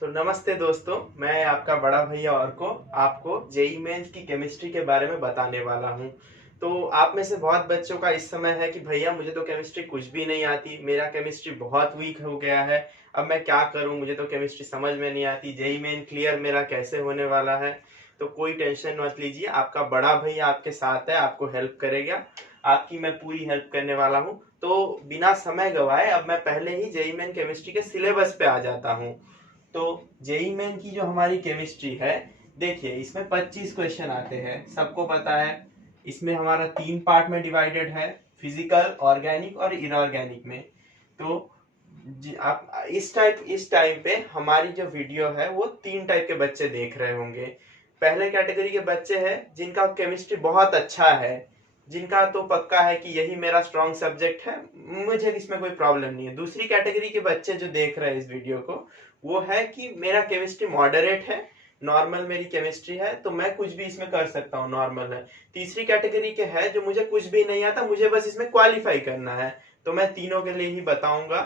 तो नमस्ते दोस्तों, मैं आपका बड़ा भैया और को आपको जेई मेंस की केमिस्ट्री के बारे में बताने वाला हूँ। तो आप में से बहुत बच्चों का इस समय है कि भैया मुझे तो केमिस्ट्री कुछ भी नहीं आती, मेरा केमिस्ट्री बहुत वीक हो गया है, अब मैं क्या करूँ, मुझे तो केमिस्ट्री समझ में नहीं आती, जेई मेन क्लियर मेरा कैसे होने वाला है। तो कोई टेंशन मत लीजिए, आपका बड़ा भैया आपके साथ है, आपको हेल्प करेगा, आपकी मैं पूरी हेल्प करने वाला हूँ। तो बिना समय गवाए अब मैं पहले ही जेई मेन केमिस्ट्री के सिलेबस पे आ जाता हूँ। तो जेई मेन की जो हमारी केमिस्ट्री है, देखिए इसमें 25 क्वेश्चन आते हैं, सबको पता है। इसमें हमारा 3 पार्ट में डिवाइडेड है, फिजिकल, ऑर्गेनिक और इनऑर्गेनिक में। तो आप इस टाइम पे हमारी जो वीडियो है वो 3 टाइप के बच्चे देख रहे होंगे। पहले कैटेगरी के बच्चे हैं जिनका केमिस्ट्री बहुत अच्छा है, जिनका तो पक्का है कि यही मेरा स्ट्रॉन्ग सब्जेक्ट है, मुझे इसमें कोई प्रॉब्लम नहीं है। दूसरी कैटेगरी के बच्चे जो देख रहे हैं इस वीडियो को, वो है कि मेरा केमिस्ट्री मॉडरेट है, नॉर्मल मेरी केमिस्ट्री है, तो मैं कुछ भी इसमें कर सकता हूँ, नॉर्मल है। तीसरी कैटेगरी के है जो मुझे कुछ भी नहीं आता, मुझे बस इसमें क्वालिफाई करना है। तो मैं तीनों के लिए ही बताऊंगा,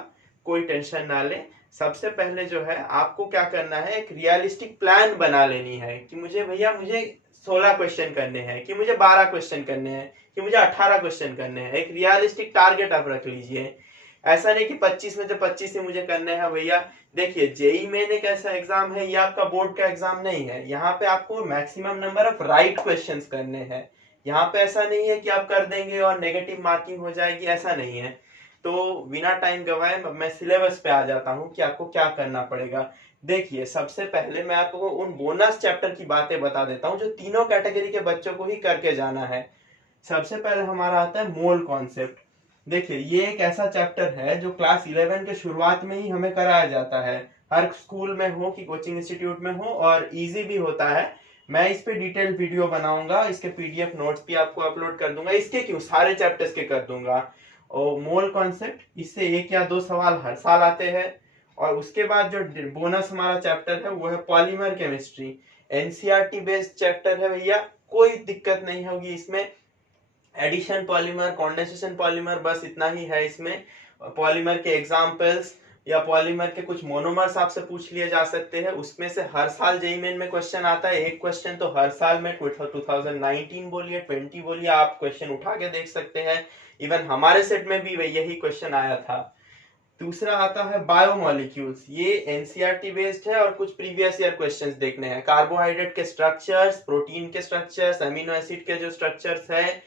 कोई टेंशन ना ले। सबसे पहले जो है आपको क्या करना है, एक रियलिस्टिक प्लान बना लेनी है कि मुझे भैया मुझे 16 क्वेश्चन करने हैं, कि मुझे 12 क्वेश्चन करने हैं, कि मुझे 18 क्वेश्चन करने हैं। एक रियलिस्टिक टारगेट आप रख लीजिए। ऐसा नहीं कि 25 में से 25 ही मुझे करने हैं भैया। देखिए जेई मेन एक ऐसा एग्जाम है, ये आपका बोर्ड का एग्जाम नहीं है, यहाँ पे आपको maximum number of right questions करने हैं। यहाँ पे ऐसा नहीं है कि आप कर देंगे और नेगेटिव मार्किंग हो जाएगी, ऐसा नहीं है। तो बिना टाइम गवाए मैं सिलेबस पे आ जाता हूँ कि आपको क्या करना पड़ेगा। देखिए सबसे पहले मैं आपको उन बोनस चैप्टर की बातें बता देता हूँ जो तीनों कैटेगरी के बच्चों को ही करके जाना है। सबसे पहले हमारा आता है मोल कॉन्सेप्ट। देखिए ये एक ऐसा चैप्टर है जो क्लास 11 के शुरुआत में ही हमें कराया जाता है, हर स्कूल में हो कि कोचिंग इंस्टीट्यूट में हो, और इजी भी होता है। मैं इस पे डिटेल वीडियो बनाऊंगा, इसके पीडीएफ नोट्स भी आपको अपलोड कर दूंगा, इसके क्यों सारे चैप्टर्स के कर दूंगा। और मोल कॉन्सेप्ट, इससे 1 या 2 सवाल हर साल आते हैं। और उसके बाद जो बोनस हमारा चैप्टर है वो है polymer chemistry. NCERT based chapter है भैया, कोई दिक्कत नहीं होगी इसमें। एडिशन पॉलीमर, कंडेंसेशन पॉलीमर, बस इतना ही है इसमें। पॉलीमर के एग्जांपल्स या पॉलीमर के कुछ मोनोमर्स आपसे पूछ लिए जा सकते हैं, उसमें से हर साल जेईई मेन में क्वेश्चन आता है। एक क्वेश्चन तो हर साल में 2019 बोलिए 20 बोलिए, आप क्वेश्चन उठा के देख सकते हैं। इवन हमारे सेट में भी यही क्वेश्चन आया था। दूसरा आता है बायोमोलिक्यूल्स, ये एनसीईआरटी बेस्ड है और कुछ प्रीवियस ईयर क्वेश्चंस देखने हैं। कार्बोहाइड्रेट के स्ट्रक्चर्स, प्रोटीन के स्ट्रक्चर्स, अमीनो एसिड के जो स्ट्रक्चर्स है,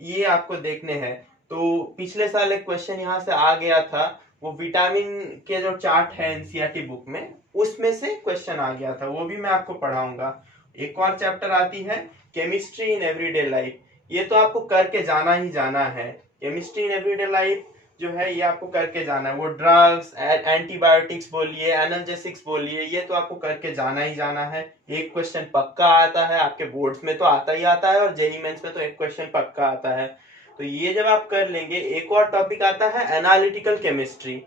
ये आपको देखने हैं। तो पिछले साल एक क्वेश्चन यहाँ से आ गया था, वो विटामिन के जो चार्ट है एनसीईआरटी बुक में, उसमें से क्वेश्चन आ गया था, वो भी मैं आपको पढ़ाऊंगा। एक और चैप्टर आती है केमिस्ट्री इन एवरीडे लाइफ, ये तो आपको करके जाना ही जाना है। केमिस्ट्री इन एवरीडे लाइफ जो है ये आपको करके जाना है, वो ड्रग्स, एंटीबायोटिक्स बोलिए, एनाल्जेसिक्स बोलिए, ये तो आपको करके जाना ही जाना है। एक क्वेश्चन पक्का आता है, आपके बोर्ड्स में तो आता ही आता है और जेईई मेंस में तो एक क्वेश्चन पक्का आता है। तो ये जब आप कर लेंगे, एक और टॉपिक आता है एनालिटिकल केमिस्ट्री।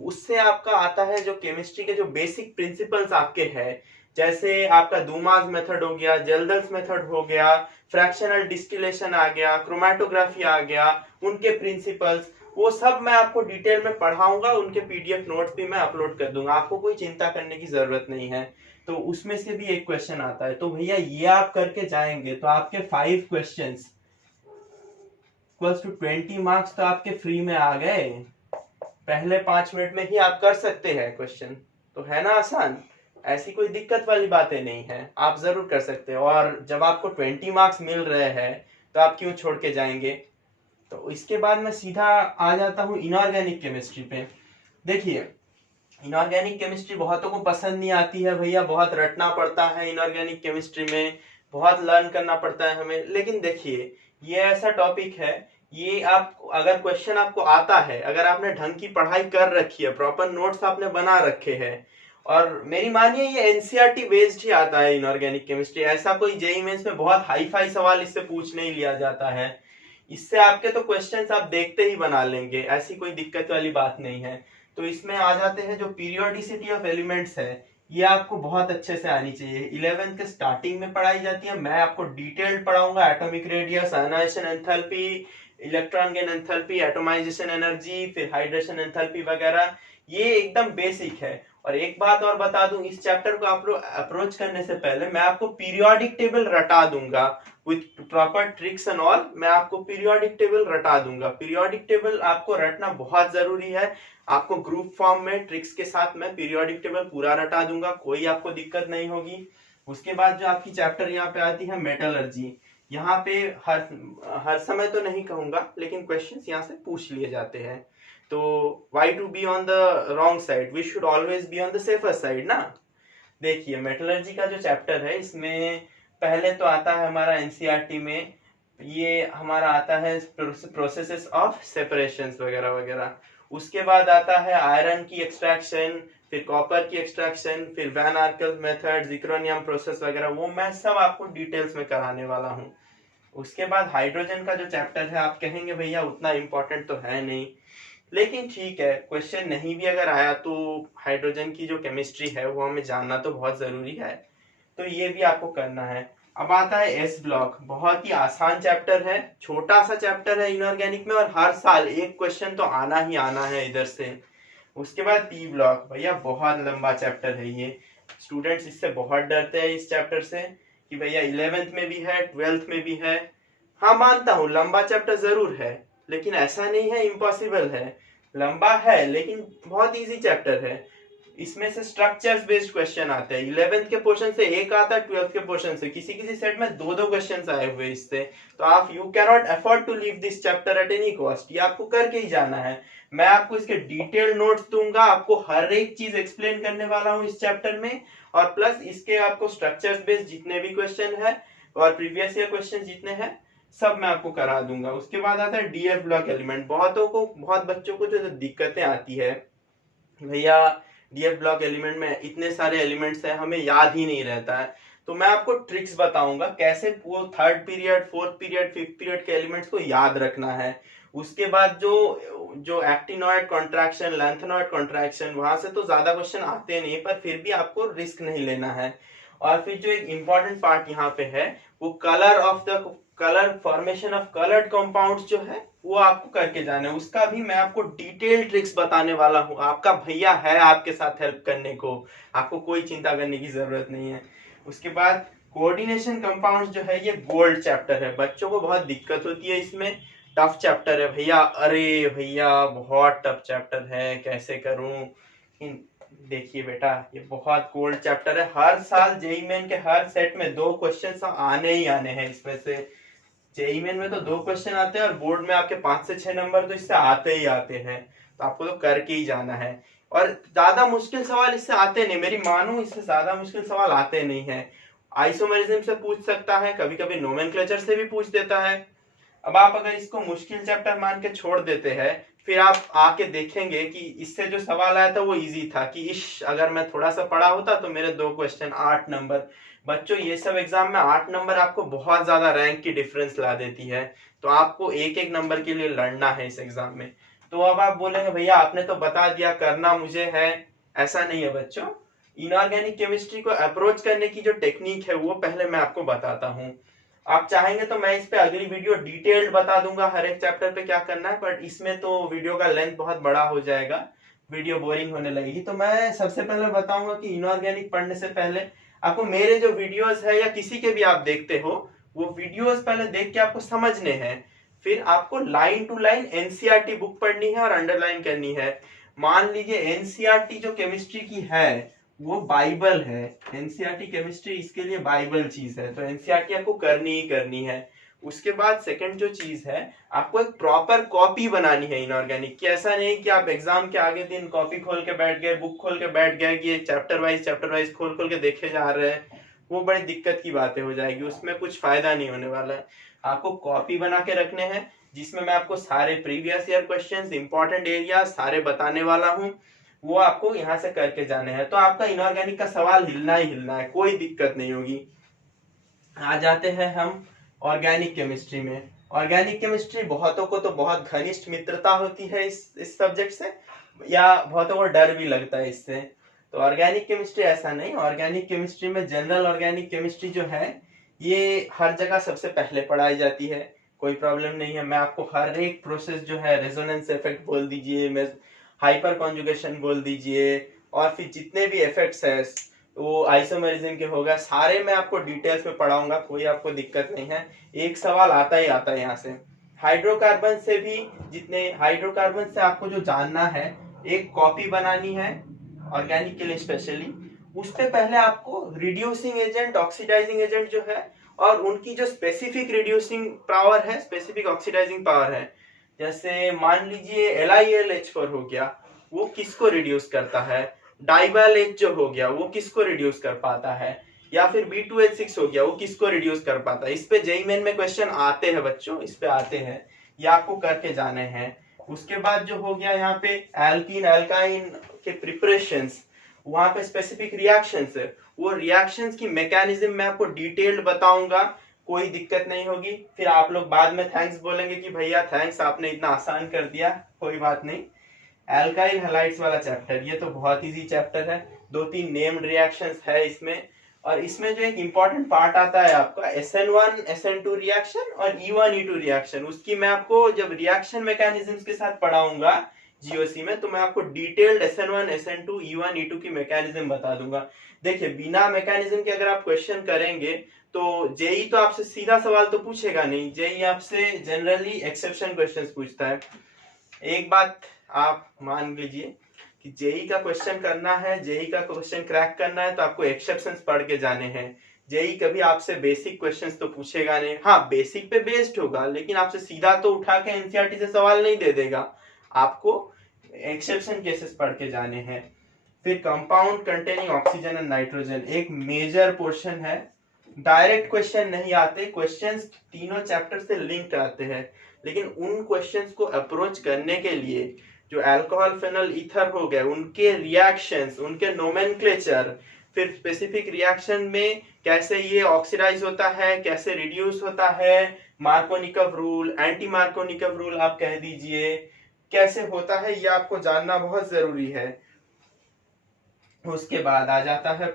उससे आपका आता है जो केमिस्ट्री के जो बेसिक प्रिंसिपल्स आपके हैं, जैसे आपका दुमास मेथड हो गया, जेल्डर्स मेथड हो गया, फ्रैक्शनल डिस्टिलेशन आ गया, क्रोमेटोग्राफी आ गया, उनके प्रिंसिपल्स, वो सब मैं आपको डिटेल में पढ़ाऊंगा। उनके पीडीएफ नोट्स भी मैं अपलोड कर दूंगा, आपको कोई चिंता करने की जरूरत नहीं है। तो उसमें से भी एक क्वेश्चन आता है, तो भैया ये आप करके जाएंगे तो आपके 5 क्वेश्चंस इक्वल्स टू 20 मार्क्स तो आपके फ्री में आ गए। पहले 5 मिनट में ही आप कर सकते हैं क्वेश्चन, तो है ना आसान, ऐसी कोई दिक्कत वाली बातें नहीं है, आप जरूर कर सकते हैं। और जब आपको 20 मार्क्स मिल रहे हैं तो आप क्यों छोड़ के जाएंगे। तो इसके बाद मैं सीधा आ जाता हूँ इनऑर्गेनिक केमिस्ट्री पे। देखिए इनऑर्गेनिक केमिस्ट्री बहुतों को पसंद नहीं आती है भैया, बहुत रटना पड़ता है इनऑर्गेनिक केमिस्ट्री में, बहुत लर्न करना पड़ता है हमें। लेकिन देखिए ये ऐसा टॉपिक है, ये आप अगर क्वेश्चन आपको आता है, अगर आपने ढंग की पढ़ाई कर रखी है, प्रॉपर नोट्स आपने बना रखे हैं, और मेरी मानिए ये एनसीईआरटी बेस्ड ही आता है इनऑर्गेनिक केमिस्ट्री, ऐसा कोई जेईई मेंस में बहुत हाई फाई सवाल इससे पूछ नहीं लिया जाता है। इससे आपके तो क्वेश्चंस आप देखते ही बना लेंगे, ऐसी कोई दिक्कत वाली बात नहीं है। तो इसमें आ जाते हैं जो पीरियोडिसिटी ऑफ एलिमेंट्स है, ये आपको बहुत अच्छे से आनी चाहिए। 11th के स्टार्टिंग में पढ़ाई जाती है, मैं आपको डिटेल्ड पढ़ाऊंगा, atomic radius, ionisation enthalpy, electron gain enthalpy, atomisation energy, फिर हाइड्रेशन एंथैल्पी वगैरह, ये एकदम बेसिक है। और एक बात और बता दूं, इस चैप्टर को आप लोग अप्रोच करने से पहले मैं आपको पीरियोडिक टेबल रटा दूंगा with proper tricks and all. मैं आपको पीरियोडिक टेबल रटा दूंगा। पीरियोडिक टेबल आपको रटना बहुत जरूरी है। आपको ग्रुप फॉर्म में ट्रिक्स के साथ मैं पीरियोडिक टेबल पूरा रटा दूंगा, कोई आपको दिक्कत नहीं होगी। उसके बाद जो आपकी चैप्टर यहाँ पे आती है मेटलर्जी, यहाँ पे हर समय तो नहीं कहूंगा, लेकिन क्वेश्चंस यहाँ से पूछ लिए जाते हैं। तो why to be on the wrong side, we should always be on the safer side ना। देखिए मेटलर्जी का जो चैप्टर है, इसमें पहले तो आता है हमारा एनसीईआरटी में, ये हमारा आता है प्रोसेसेस ऑफ सेपरेशंस वगैरह वगैरह। उसके बाद आता है आयरन की एक्सट्रैक्शन, फिर कॉपर की एक्सट्रैक्शन, फिर वैन आर्कल मेथड, जिक्रोनियम प्रोसेस वगैरह, वो मैं सब आपको डिटेल्स में कराने वाला हूँ। उसके बाद हाइड्रोजन का जो चैप्टर है, आप कहेंगे भैया उतना इंपॉर्टेंट तो है नहीं, लेकिन ठीक है, क्वेश्चन नहीं भी अगर आया तो हाइड्रोजन की जो केमिस्ट्री है वो हमें जानना तो बहुत जरूरी है, तो ये भी आपको करना है। अब आता है एस ब्लॉक, बहुत ही आसान चैप्टर है, छोटा सा चैप्टर है इनऑर्गेनिक में, और हर साल एक क्वेश्चन तो आना ही आना है इधर से। उसके बाद पी ब्लॉक, भैया बहुत लंबा चैप्टर है ये, स्टूडेंट्स इससे बहुत डरते हैं इस चैप्टर से कि भैया 11th में भी है, 12th में भी है। हाँ मानता हूँ लंबा चैप्टर जरूर है, लेकिन ऐसा नहीं है इम्पॉसिबल है, लंबा है लेकिन बहुत इजी चैप्टर है। इसमें से स्ट्रक्चर्स बेस्ड क्वेश्चन आते हैं, 11th के पोर्शन से एक आता है, 12th के पोर्शन से किसी किसी सेट में दो दो क्वेश्चन आए हुए इससे। तो आप you can not afford to leave this chapter at any cost, ये आपको करके ही जाना है। मैं आपको इसके डिटेल नोट्स दूंगा, आपको हर एक चीज एक्सप्लेन करने वाला हूँ इस चैप्टर में, और प्लस इसके आपको स्ट्रक्चर्स बेस्ड जितने भी क्वेश्चन है और प्रीवियस ईयर क्वेश्चन जितने हैं सब मैं आपको करा दूंगा। उसके बाद आता है डीएफ ब्लॉक एलिमेंट, बहुत बच्चों को जो दिक्कतें आती है, भैया डीएफ ब्लॉक एलिमेंट में इतने सारे एलिमेंट्स हैं, हमें याद ही नहीं रहता है। तो मैं आपको ट्रिक्स बताऊंगा कैसे वो third period, fourth period, fifth period के एलिमेंट्स को याद रखना है। उसके बाद जो एक्टिनॉइड कॉन्ट्रैक्शन, लैंथेनॉइड कॉन्ट्रैक्शन, वहां से तो ज्यादा क्वेश्चन आते नहीं, पर फिर भी आपको रिस्क नहीं लेना है। और फिर जो एक इंपॉर्टेंट पार्ट यहाँ पे है, वो colour formation of coloured compounds जो है वो आपको करके जाना है। उसका भी मैं आपको डिटेल ट्रिक्स बताने वाला हूँ, आपका भैया है आपके साथ हेल्प करने को, आपको कोई चिंता करने की जरूरत नहीं है। उसके बाद कोऑर्डिनेशन कंपाउंड्स जो है, ये गोल्ड चैप्टर है, बच्चों को बहुत दिक्कत होती है इसमें, टफ चैप्टर है भैया, अरे भैया बहुत टफ चैप्टर है, कैसे करूं। देखिए बेटा, ये बहुत गोल्ड चैप्टर है, हर साल जेईई मेन के हर सेट में दो क्वेश्चन आने ही आने हैं इसमें से। जेईई मेन में तो दो क्वेश्चन आते हैं और बोर्ड में आपके 5 से 6 नंबर तो इससे आते ही आते हैं, तो आपको तो करके ही जाना है। और ज्यादा मुश्किल सवाल इससे आते नहीं, मेरी मानो इससे ज्यादा मुश्किल सवाल आते नहीं है। आइसोमेरिज्म से पूछ सकता है, कभी कभी नोमेनक्लेचर से भी पूछ देता है। अब आप अगर इसको मुश्किल चैप्टर मान के छोड़ देते हैं, फिर आप आके देखेंगे कि इससे जो सवाल आया था वो इजी था, कि इश अगर मैं थोड़ा सा पढ़ा होता तो मेरे दो क्वेश्चन 8 नंबर। बच्चों ये सब एग्जाम में 8 नंबर आपको बहुत ज्यादा रैंक की डिफरेंस ला देती है, तो आपको एक एक नंबर के लिए लड़ना है इस एग्जाम में। तो अब आप बोलेंगे भैया आपने तो बता दिया, करना मुझे है, ऐसा नहीं है बच्चों। इनऑर्गेनिक केमिस्ट्री को अप्रोच करने की जो टेक्निक है वो पहले मैं आपको बताता हूँ। आप चाहेंगे तो मैं इस पे अगली वीडियो डिटेल्ड बता दूंगा हर एक चैप्टर पे क्या करना है, बट इसमें तो वीडियो का लेंथ बहुत बड़ा हो जाएगा, वीडियो बोरिंग होने लगेगी। तो मैं सबसे पहले बताऊंगा कि इनऑर्गेनिक पढ़ने से पहले आपको मेरे जो वीडियोस है या किसी के भी आप देखते हो, वो वीडियोस पहले देख के आपको समझने हैं, फिर आपको line to line NCERT book पढ़नी है और अंडरलाइन करनी है। मान लीजिए एनसीईआरटी जो केमिस्ट्री की है वो बाइबल है, एनसीईआरटी केमिस्ट्री इसके लिए बाइबल चीज है, तो एनसीईआरटी आपको करनी ही करनी है। उसके बाद सेकंड जो चीज है, आपको एक प्रॉपर कॉपी बनानी है इनऑर्गेनिक की। ऐसा नहीं कि आप एग्जाम के आगे दिन कॉपी खोल के बैठ गए, बुक खोल के बैठ गए कि चैप्टर वाइज खोल खोल के देखे जा रहे हैं, वो बड़ी दिक्कत की बातें हो जाएगी, उसमें कुछ फायदा नहीं होने वाला है। आपको कॉपी बना के रखने हैं, जिसमें मैं आपको सारे previous year questions, important area सारे बताने वाला हूँ, वो आपको यहाँ से करके जाने हैं। तो आपका इनऑर्गेनिक का सवाल हिलना ही हिलना है, कोई दिक्कत नहीं होगी। आ जाते हैं हम ऑर्गेनिक केमिस्ट्री में। ऑर्गेनिक केमिस्ट्री बहुतों को तो बहुत घनिष्ठ मित्रता होती है इस सब्जेक्ट से, या बहुतों को डर भी लगता है इससे। तो ऑर्गेनिक केमिस्ट्री ऐसा नहीं, ऑर्गेनिक केमिस्ट्री में जनरल ऑर्गेनिक केमिस्ट्री जो है ये हर जगह सबसे पहले पढ़ाई जाती है। कोई प्रॉब्लम नहीं है। मैं आपको हर एक प्रोसेस जो है, रेजोनेंस इफेक्ट बोल दीजिए, मैं हाइपर कॉन्जुगेशन बोल दीजिए, और फिर जितने भी इफेक्ट्स है वो आइसोमेरिज्म के होगा, सारे मैं आपको डिटेल्स में पढ़ाऊंगा, कोई आपको दिक्कत नहीं है। एक सवाल आता ही आता है यहाँ से। हाइड्रोकार्बन से भी, जितने हाइड्रोकार्बन से आपको जो जानना है, एक कॉपी बनानी है ऑर्गेनिक के लिए स्पेशली। उससे पहले आपको रिड्यूसिंग एजेंट, ऑक्सीडाइजिंग एजेंट जो है, और उनकी जो स्पेसिफिक रिड्यूसिंग पावर है, स्पेसिफिक ऑक्सीडाइजिंग पावर है, जैसे मान लीजिए LiLH4 हो गया, वो किसको रिड्यूस करता है। डाइबाल H जो हो गया वो किसको रिड्यूस कर पाता है, या फिर B2H6 हो गया वो किसको रिड्यूस कर पाता है। इस पे जेईई मेन में क्वेश्चन आते हैं बच्चों, इस पे आते हैं, ये आपको करके जाने हैं। उसके बाद जो हो गया यहाँ पे एल्कीन एल्काइन के प्रिपरेशंस, वहां पे स्पेसिफिक रिएक्शंस है, वो रिएक्शंस की मैकेनिज्म मैं आपको डिटेल्ड बताऊंगा, कोई दिक्कत नहीं होगी। फिर आप लोग बाद में थैंक्स बोलेंगे कि भैया थैंक्स, आपने इतना आसान कर दिया, कोई बात नहीं। एल्काइल हैलाइड्स वाला चैप्टर, ये तो बहुत इजी चैप्टर है, 2-3 नेम्ड रिएक्शंस है इसमें। और इसमें जो एक इंपॉर्टेंट पार्ट आता है आपका SN1 SN2 रिएक्शन और E1 E2 रिएक्शन, उसकी मैं आपको जब रिएक्शन मैकेनिज्म्स के साथ पढ़ाऊंगा जीओसी में, तो मैं आपको detailed SN1 SN2 E1 E2 की मैकेनिज्म बता दूंगा। देखिए बिना मैकेनिज्म के अगर आप क्वेश्चन करेंगे तो जेई तो आपसे सीधा सवाल तो पूछेगा नहीं, जेई आपसे जनरली एक्सेप्शन क्वेश्चंस पूछता है। एक बात आप मान लीजिए कि जेई का क्वेश्चन करना है, जेई का क्वेश्चन क्रैक करना है, तो आपको एक्सेप्शंस पढ़ के जाने हैं। जेई कभी आपसे बेसिक क्वेश्चंस तो पूछेगा नहीं, हाँ बेसिक पे बेस्ड होगा, लेकिन आपसे सीधा तो उठा के एनसीईआरटी से सवाल नहीं दे देगा, आपको एक्सेप्शन केसेस पढ़ के जाने हैं। फिर compound containing oxygen and nitrogen एक मेजर पोर्शन है, डायरेक्ट क्वेश्चन नहीं आते, क्वेश्चंस तीनों चैप्टर से लिंक्ड आते हैं, लेकिन उन क्वेश्चंस को अप्रोच करने के लिए जो अल्कोहल फेनल ईथर हो गए, उनके रिएक्शंस, उनके नोमेनक्लेचर, फिर स्पेसिफिक रिएक्शन में कैसे ये ऑक्सीडाइज होता है, कैसे रिड्यूस होता है, मार्कोनिकव रूल, एंटी मार्कोनिकव रूल आप कह दीजिए, कैसे होता है, ये आपको जानना बहुत जरूरी है। उसके बाद आ जाता है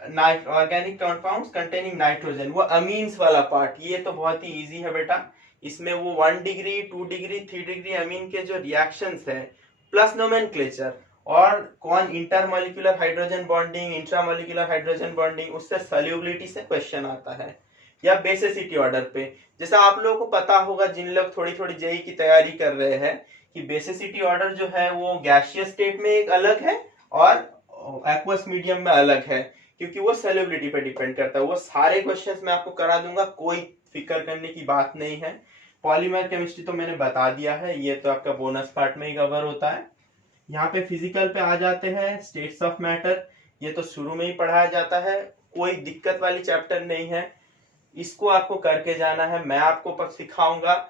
ऑर्गेनिक कंपाउंड्स कंटेनिंग नाइट्रोजन, वो अमीन्स वाला पार्ट, ये तो बहुत ही इजी है बेटा। इसमें वो 1 डिग्री 2 डिग्री 3 डिग्री अमीन के जो रिएक्शंस है, प्लस नोमेनक्लेचर, और कौन intermolecular hydrogen bonding, intramolecular hydrogen bonding, उससे सॉल्युबिलिटी से क्वेश्चन आता है, या बेसिसिटी ऑर्डर पे। जैसा आप लोगों को पता होगा जिन लोग थोड़ी थोड़ी जेई की तैयारी कर रहे हैं, कि बेसिसिटी ऑर्डर जो है वो गैसियस स्टेट में एक अलग है और एक्वस मीडियम में अलग है, क्योंकि वो सॉल्युबिलिटी पे डिपेंड करता है। वो सारे क्वेश्चंस मैं आपको करा दूंगा, कोई फिक्र करने की बात नहीं है। पॉलीमर केमिस्ट्री तो मैंने बता दिया है, ये तो आपका बोनस पार्ट में ही कवर होता है। यहाँ पे फिजिकल पे आ जाते हैं, स्टेट्स ऑफ मैटर, ये तो शुरू में ही पढ़ाया जाता है, कोई दिक्कत वाली चैप्टर नहीं है, इसको आपको करके जाना है, मैं आपको सिखाऊंगा।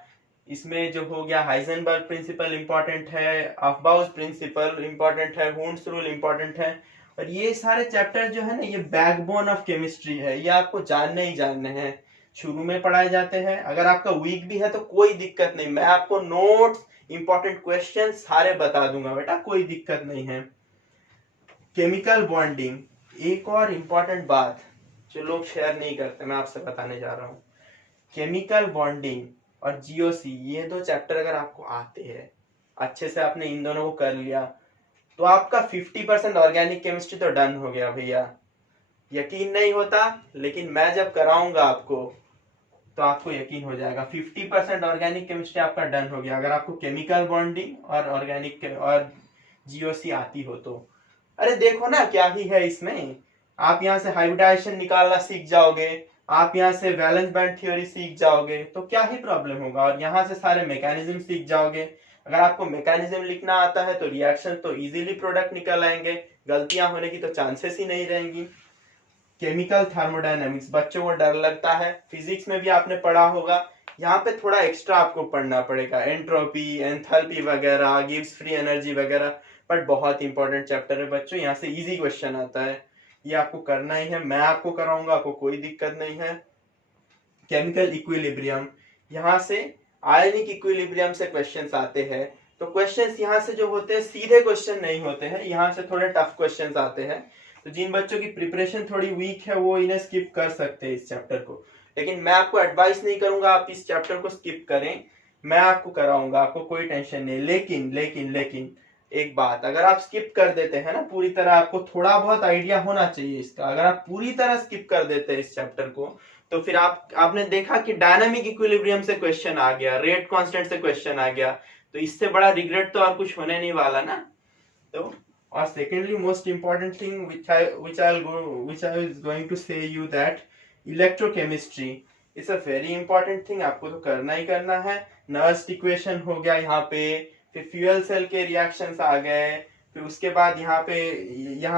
इसमें जो हो गया हाइजेनबर्ग प्रिंसिपल इंपॉर्टेंट है, अफबाउस प्रिंसिपल इंपॉर्टेंट है, वुंड्स रूल इंपॉर्टेंट है, और ये सारे चैप्टर जो है ना, ये बैकबोन ऑफ केमिस्ट्री है, ये आपको जानने ही जानने हैं, शुरू में पढ़ाए जाते हैं। अगर आपका वीक भी है तो कोई दिक्कत नहीं, मैं आपको नोट्स, इंपॉर्टेंट क्वेश्चन सारे बता दूंगा बेटा, कोई दिक्कत नहीं है। केमिकल बॉन्डिंग, एक और इंपॉर्टेंट बात जो लोग शेयर नहीं करते, मैं आपसे बताने जा रहा हूँ। केमिकल बॉन्डिंग और जीओसी, ये दो चैप्टर अगर आपको आते हैं, अच्छे से आपने इन दोनों को कर लिया, तो आपका 50% ऑर्गेनिक केमिस्ट्री तो डन हो गया भैया। यकीन नहीं होता, लेकिन मैं जब कराऊंगा आपको तो आपको यकीन हो जाएगा, 50% ऑर्गेनिक केमिस्ट्री आपका डन हो गया, अगर आपको केमिकल बॉन्डिंग और ऑर्गेनिक और जीओसी आती हो तो। अरे देखो ना क्या ही है इसमें, आप यहाँ से हाइब्रिडाइजेशन निकालना सीख जाओगे, आप यहाँ से वैलेंस बैंड थ्योरी सीख जाओगे, तो क्या ही प्रॉब्लम होगा, और यहाँ से सारे मैकेनिज्म सीख जाओगे। अगर आपको मैकेनिज्म लिखना आता है तो रिएक्शन तो इजीली प्रोडक्ट निकल आएंगे, गलतियां होने की तो चांसेस ही नहीं रहेंगी। केमिकल थर्मोडायनेमिक्स बच्चों को डर लगता है, फिजिक्स में भी आपने पढ़ा होगा, यहाँ पे थोड़ा एक्स्ट्रा आपको पढ़ना पड़ेगा, एंट्रोपी, एंथैल्पी वगैरह, गिब्स फ्री एनर्जी वगैरह, बट बहुत इंपॉर्टेंट चैप्टर है बच्चों, यहाँ से इजी क्वेश्चन आता है, ये आपको करना ही है, मैं आपको कराऊंगा, आपको कोई दिक्कत नहीं है। केमिकल इक्विलिब्रियम, यहाँ से आयनिक इक्विलिब्रियम से क्वेश्चंस आते हैं, तो क्वेश्चंस यहाँ से जो होते हैं सीधे क्वेश्चन नहीं होते हैं, यहाँ से थोड़े टफ क्वेश्चंस आते हैं, तो जिन बच्चों की प्रिपरेशन थोड़ी वीक है वो इन्हें स्किप कर सकते हैं इस चैप्टर को। लेकिन मैं आपको एडवाइस नहीं करूंगा आप इस चैप्टर को स्किप करें, मैं आपको कराऊंगा, आपको कोई टेंशन नहीं। लेकिन लेकिन लेकिन एक बात, अगर आप स्किप कर देते हैं ना पूरी तरह, आपको थोड़ा बहुत आइडिया होना चाहिए इसका, अगर आप पूरी तरह स्किप कर देते हैं इस चैप्टर को, तो फिर आपने देखा कि डायनामिक इक्विलिब्रियम से क्वेश्चन आ गया, रेट कांस्टेंट से क्वेश्चन आ गया, तो इससे बड़ा रिग्रेट तो और कुछ होने नहीं वाला ना। तो और secondly most important thing which I was going to say you that electrochemistry it's a very important thing, आपको तो करना ही करना है। नर्स्ट इक्वेशन हो गया यहाँ पे, फिर फ्यूल सेल के रिएक्शंस आ गए, फिर उसके बाद यहाँ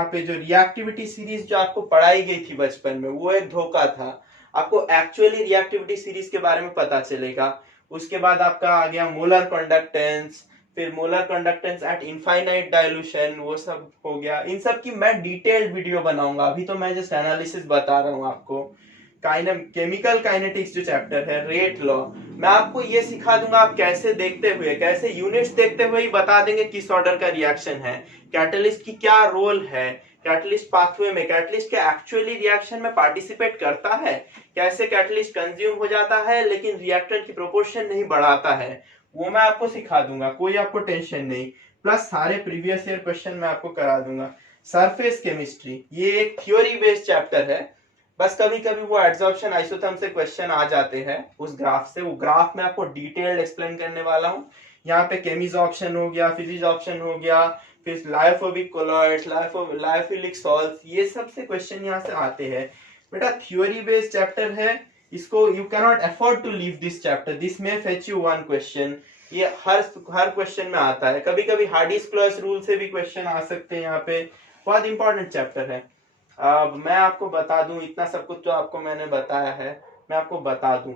पे जो रिएक्टिविटी सीरीज जो आपको पढ़ाई गई थी बचपन में वो एक धोखा था, आपको एक्चुअली रिएक्टिविटी सीरीज के बारे में पता चलेगा। उसके बाद आपका आ गया मोलर कंडक्टेंस, फिर molar conductance eight infinite dilution, वो सब हो गया। इन सब की मैं डिटेल्ड वीडियो बनाऊंगा, अभी तो मैं जस्ट एनालिसिस बता रहा हूँ आपको। केमिकल काइनेटिक्स जो चैप्टर है, रेट लॉ, मैं आपको ये सिखा दूंगा आप कैसे देखते हुए, कैसे यूनिट्स देखते हुए ही बता देंगे किस ऑर्डर का रिएक्शन है, कैटलिस्ट की क्या रोल है, कैटलिस्ट पाथवे में कैटलिस्ट के एक्चुअली रिएक्शन में पार्टिसिपेट करता है, कैसे कैटलिस्ट कंज्यूम हो जाता है लेकिन रिएक्टर की प्रोपोर्शन नहीं बढ़ाता है, वो मैं आपको सिखा दूंगा, कोई आपको टेंशन नहीं। प्लस सारे प्रीवियस ईयर क्वेश्चन मैं आपको करा दूंगा। सरफेस केमिस्ट्री ये एक थ्योरी बेस्ड चैप्टर है, बस कभी कभी वो एड्सॉर्प्शन आइसोथर्म से क्वेश्चन आ जाते हैं उस ग्राफ से, वो ग्राफ में आपको डिटेल्ड एक्सप्लेन करने वाला हूँ। यहाँ पे केमिसॉर्प्शन हो गया, फिजिसॉर्प्शन हो गया, फिर लायोफोबिक कोलॉइड्स, लायोफिलिक सॉल्ट्स, ये सब से क्वेश्चन यहाँ से आते हैं। बेटा थ्योरी बेस्ड चैप्टर है, इसको you can not afford to leave this chapter, this may fetch you one question, ये हर क्वेश्चन में आता है। कभी कभी हार्डीज प्लस रूल से भी क्वेश्चन आ सकते हैं, यहाँ पे बहुत इंपॉर्टेंट चैप्टर है। अब मैं आपको बता दूं, इतना सब कुछ जो आपको मैंने बताया है मैं आपको बता दूं,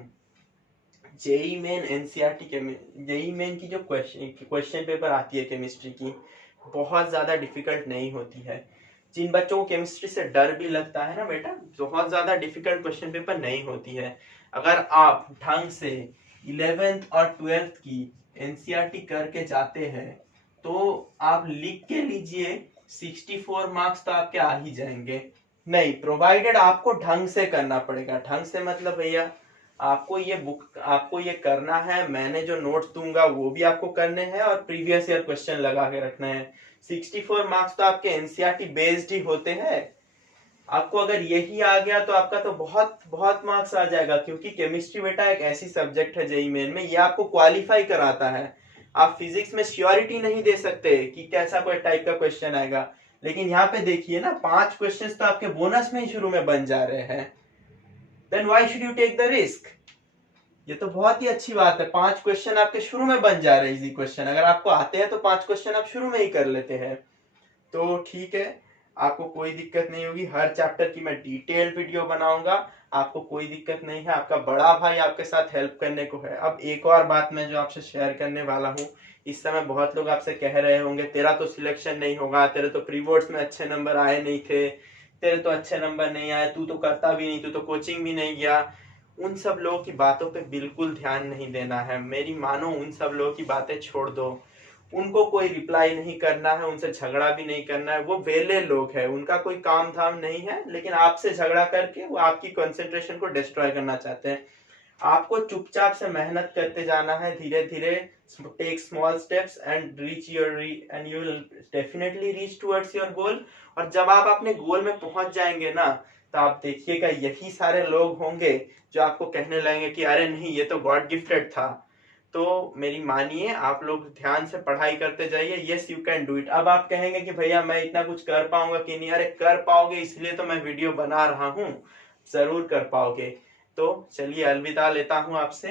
जेई मेन एनसीईआरटी के जेई मेन की जो क्वेश्चन पेपर आती है केमिस्ट्री की, बहुत ज्यादा डिफिकल्ट नहीं होती है। जिन बच्चों को केमिस्ट्री से डर भी लगता है ना बेटा, बहुत ज्यादा डिफिकल्ट क्वेश्चन पेपर नहीं होती है। अगर आप ढंग से 11th और 12th की एनसीईआरटी करके जाते हैं तो आप लिख के लीजिए 64 मार्क्स तो आपके आ ही जाएंगे। नहीं, प्रोवाइडेड आपको ढंग से करना पड़ेगा। ढंग से मतलब भैया आपको ये करना है, मैंने जो नोट्स दूंगा वो भी आपको करने हैं और प्रीवियस ईयर क्वेश्चन लगा के रखना है। 64 मार्क्स तो आपके एनसीईआरटी बेस्ड ही होते हैं। आपको अगर यही आ गया तो आपका तो बहुत बहुत मार्क्स आ जाएगा, क्योंकि केमिस्ट्री बेटा एक ऐसी सब्जेक्ट है जेईई मेन में, ये आपको क्वालिफाई कराता है। आप फिजिक्स में श्योरिटी नहीं दे सकते कि कैसा कोई टाइप का क्वेश्चन आएगा, लेकिन यहाँ पे देखिए ना 5 क्वेश्चंस तो आपके बोनस में ही शुरू में बन जा रहे हैं। Then why should you take the risk? ये तो बहुत ही अच्छी बात है, 5 क्वेश्चन आपके शुरू में बन जा रहे हैं, इजी क्वेश्चन। अगर आपको आते हैं तो 5 क्वेश्चन आप शुरू में ही कर लेते हैं। तो ठीक है, आपको कोई दिक्कत नहीं होगी, हर चैप्टर की मैं डिटेल्ड वीडियो बनाऊंगा, आपको कोई दिक्कत नहीं है। आपका बड़ा भाई आपके साथ हेल्प करने को है। अब एक और बात मैं जो आपसे शेयर करने वाला हूँ, इस समय बहुत लोग आपसे कह रहे होंगे तेरा तो सिलेक्शन नहीं होगा, तेरे तो प्री बोर्ड्स में अच्छे नंबर आए नहीं थे, तेरे तो अच्छे नंबर नहीं आए, तू तो करता भी नहीं, तू तो कोचिंग भी नहीं गया। उन सब लोगों की बातों पे बिल्कुल ध्यान नहीं देना है, मेरी मानो, उन सब लोगों की बातें छोड़ दो, उनको कोई रिप्लाई नहीं करना है, उनसे झगड़ा भी नहीं करना है। वो वेले लोग हैं, उनका कोई काम धाम नहीं है, लेकिन आपसे झगड़ा करके वो आपकी कंसंट्रेशन को डिस्ट्रॉय करना चाहते हैं। आपको चुपचाप से मेहनत करते जाना है, धीरे धीरे take small steps and you will definitely reach towards your goal. और जब आप अपने गोल में पहुंच जाएंगे ना, तो आप देखिएगा यही सारे लोग होंगे जो आपको कहने लगेंगे कि अरे नहीं, ये तो गॉड गिफ्टेड था। तो मेरी मानिए, आप लोग ध्यान से पढ़ाई करते जाइए, yes you can do it. अब आप कहेंगे कि भैया मैं इतना कुछ कर पाऊंगा कि नहीं, अरे कर पाओगे, इसलिए तो मैं वीडियो बना रहा हूँ, जरूर कर पाओगे। तो चलिए अलविदा लेता हूँ आपसे,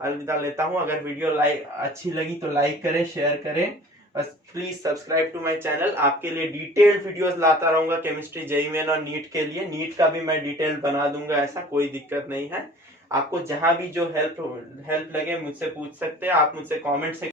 अलविदा लेता हूँ। अगर वीडियो अच्छी लगी तो लाइक करें, शेयर करें, बस please subscribe to my channel. आपके लिए डिटेल्ड वीडियोस लाता रहूंगा केमिस्ट्री, जेईई मेन और नीट के लिए। नीट का भी मैं डिटेल बना दूंगा, ऐसा कोई दिक्कत नहीं है। आपको जहां भी जो हेल्प लगे मुझसे पूछ सकते हैं, आप मुझसे कमेंट से